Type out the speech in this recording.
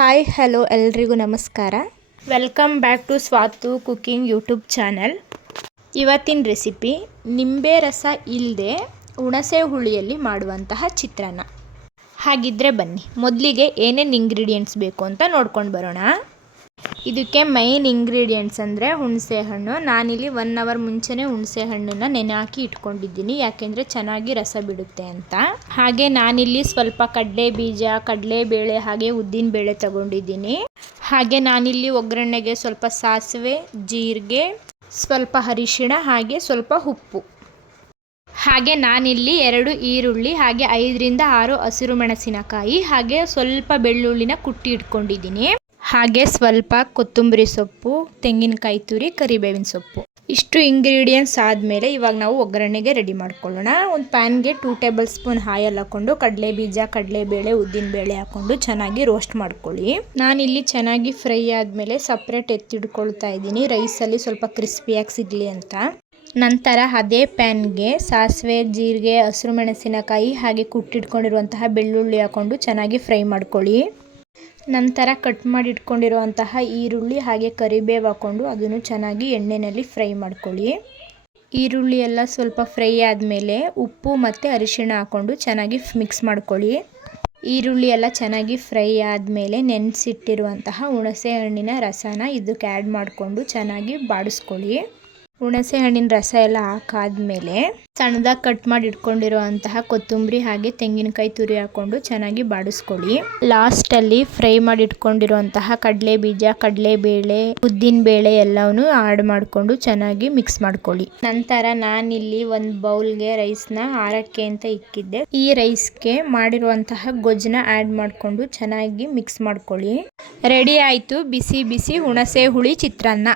Hi hello ಎಲ್ರಿಗೂ ನಮಸ್ಕಾರ. Welcome back to Swathu cooking YouTube channel. ಇವತ್ತಿನ ರೆಸಿಪಿ ನಿಂಬೆ ರಸ ಇಲ್ಲದೆ ಹುಣಸೆ ಹುಳಿಯಲ್ಲಿ ಮಾಡುವಂತಹ ಚಿತ್ರಾನ್ನ. ಹಾಗಿದ್ರೆ ಬನ್ನಿ ಮೊದಲಿಗೆ ಏನೇನು ಇಂಗ್ರೀಡಿಯೆಂಟ್ಸ್ ಬೇಕು ಅಂತ ನೋಡ್ಕೊಂಡು ಬರೋಣ. ಇದಕ್ಕೆ ಮೈನ್ ಇಂಗ್ರೀಡಿಯೆಂಟ್ಸ್ ಅಂದರೆ ಹುಣಸೆ ಹಣ್ಣು. ನಾನಿಲ್ಲಿ 1 ಅವರ್ ಮುಂಚೆನೇ ಹುಣಸೆ ಹಣ್ಣನ್ನು ನೆನೆ ಹಾಕಿ ಇಟ್ಕೊಂಡಿದ್ದೀನಿ, ಯಾಕೆಂದರೆ ಚೆನ್ನಾಗಿ ರಸ ಬಿಡುತ್ತೆ ಅಂತ. ಹಾಗೆ ನಾನಿಲ್ಲಿ ಸ್ವಲ್ಪ ಕಡಲೆ ಬೀಜ, ಕಡಲೆಬೇಳೆ ಹಾಗೆ ಉದ್ದಿನ ಬೇಳೆ ತಗೊಂಡಿದ್ದೀನಿ. ಹಾಗೆ ನಾನಿಲ್ಲಿ ಒಗ್ಗರಣೆಗೆ ಸ್ವಲ್ಪ ಸಾಸಿವೆ, ಜೀರಿಗೆ, ಸ್ವಲ್ಪ ಅರಿಶಿಣ ಹಾಗೆ ಸ್ವಲ್ಪ ಉಪ್ಪು. ಹಾಗೆ ನಾನಿಲ್ಲಿ 2 ಈರುಳ್ಳಿ ಹಾಗೆ 5ರಿಂದ 6 ಹಸಿರು ಮೆಣಸಿನಕಾಯಿ ಹಾಗೆ ಸ್ವಲ್ಪ ಬೆಳ್ಳುಳ್ಳಿನ ಕುಟ್ಟಿ ಇಟ್ಕೊಂಡಿದ್ದೀನಿ. ಹಾಗೆ ಸ್ವಲ್ಪ ಕೊತ್ತಂಬರಿ ಸೊಪ್ಪು, ತೆಂಗಿನಕಾಯಿ ತುರಿ, ಕರಿಬೇವಿನ ಸೊಪ್ಪು. ಇಷ್ಟು ಇಂಗ್ರೀಡಿಯೆಂಟ್ಸ್ ಆದಮೇಲೆ ಇವಾಗ ನಾವು ಒಗ್ಗರಣೆಗೆ ರೆಡಿ ಮಾಡ್ಕೊಳ್ಳೋಣ. ಒಂದು ಪ್ಯಾನ್ಗೆ 2 ಟೇಬಲ್ ಸ್ಪೂನ್ ಆಯಿಲ್ ಹಾಕ್ಕೊಂಡು ಕಡಲೆ ಬೀಜ, ಕಡಲೆಬೇಳೆ, ಉದ್ದಿನ ಬೇಳೆ ಹಾಕ್ಕೊಂಡು ಚೆನ್ನಾಗಿ ರೋಸ್ಟ್ ಮಾಡ್ಕೊಳ್ಳಿ. ನಾನಿಲ್ಲಿ ಚೆನ್ನಾಗಿ ಫ್ರೈ ಆದಮೇಲೆ ಸಪ್ರೇಟ್ ಎತ್ತಿಡ್ಕೊಳ್ತಾ ಇದ್ದೀನಿ, ರೈಸಲ್ಲಿ ಸ್ವಲ್ಪ ಕ್ರಿಸ್ಪಿಯಾಗಿ ಸಿಗಲಿ ಅಂತ. ನಂತರ ಅದೇ ಪ್ಯಾನ್ಗೆ ಸಾಸಿವೆ, ಜೀರಿಗೆ, ಹಸಿರು ಮೆಣಸಿನಕಾಯಿ ಹಾಗೆ ಕುಟ್ಟಿಟ್ಕೊಂಡಿರುವಂತಹ ಬೆಳ್ಳುಳ್ಳಿ ಹಾಕ್ಕೊಂಡು ಚೆನ್ನಾಗಿ ಫ್ರೈ ಮಾಡ್ಕೊಳ್ಳಿ. ನಂತರ ಕಟ್ ಮಾಡಿ ಇಟ್ಕೊಂಡಿರುವಂತಹ ಈರುಳ್ಳಿ ಹಾಗೆ ಕರಿಬೇವು ಹಾಕ್ಕೊಂಡು ಅದನ್ನು ಚೆನ್ನಾಗಿ ಎಣ್ಣೆಯಲ್ಲಿ ಫ್ರೈ ಮಾಡ್ಕೊಳ್ಳಿ. ಈರುಳ್ಳಿ ಎಲ್ಲ ಸ್ವಲ್ಪ ಫ್ರೈ ಆದಮೇಲೆ ಉಪ್ಪು ಮತ್ತು ಅರಿಶಿಣ ಹಾಕ್ಕೊಂಡು ಚೆನ್ನಾಗಿ ಮಿಕ್ಸ್ ಮಾಡ್ಕೊಳ್ಳಿ. ಈರುಳ್ಳಿ ಎಲ್ಲ ಚೆನ್ನಾಗಿ ಫ್ರೈ ಆದಮೇಲೆ ನೆನೆಸಿಟ್ಟಿರುವಂತಹ ಹುಣಸೆ ಹಣ್ಣಿನ ರಸನ ಇದಕ್ಕೆ ಆ್ಯಡ್ ಮಾಡಿಕೊಂಡು ಚೆನ್ನಾಗಿ ಬಾಡಿಸ್ಕೊಳ್ಳಿ. ಹುಣಸೆ ಹಣ್ಣಿನ ರಸ ಎಲ್ಲ ಹಾಕಾದ್ಮೇಲೆ ಸಣ್ಣದಾಗಿ ಕಟ್ ಮಾಡಿ ಇಟ್ಕೊಂಡಿರುವಂತಹ ಕೊತ್ತಂಬರಿ ಹಾಗೆ ತೆಂಗಿನಕಾಯಿ ತುರಿ ಹಾಕ್ಕೊಂಡು ಚೆನ್ನಾಗಿ ಬಾಡಿಸ್ಕೊಳ್ಳಿ. ಲಾಸ್ಟಲ್ಲಿ ಫ್ರೈ ಮಾಡಿ ಇಟ್ಕೊಂಡಿರುವಂತಹ ಕಡಲೆ ಬೀಜ, ಕಡಲೆಬೇಳೆ, ಉದ್ದಿನ ಬೇಳೆ ಎಲ್ಲವನ್ನೂ ಆ್ಯಡ್ ಮಾಡಿಕೊಂಡು ಚೆನ್ನಾಗಿ ಮಿಕ್ಸ್ ಮಾಡ್ಕೊಳ್ಳಿ. ನಂತರ ನಾನಿಲ್ಲಿ ಒಂದು ಬೌಲ್ಗೆ ರೈಸ್ನ ಆರಕ್ಕೆ ಅಂತ ಇಕ್ಕಿದ್ದೆ. ಈ ರೈಸ್ಗೆ ಮಾಡಿರುವಂತಹ ಗೊಜ್ಜನ್ನ ಆ್ಯಡ್ ಮಾಡಿಕೊಂಡು ಚೆನ್ನಾಗಿ ಮಿಕ್ಸ್ ಮಾಡ್ಕೊಳ್ಳಿ. ರೆಡಿ ಆಯಿತು ಬಿಸಿ ಬಿಸಿ ಹುಣಸೆ ಹುಳಿ ಚಿತ್ರಾನ್ನ.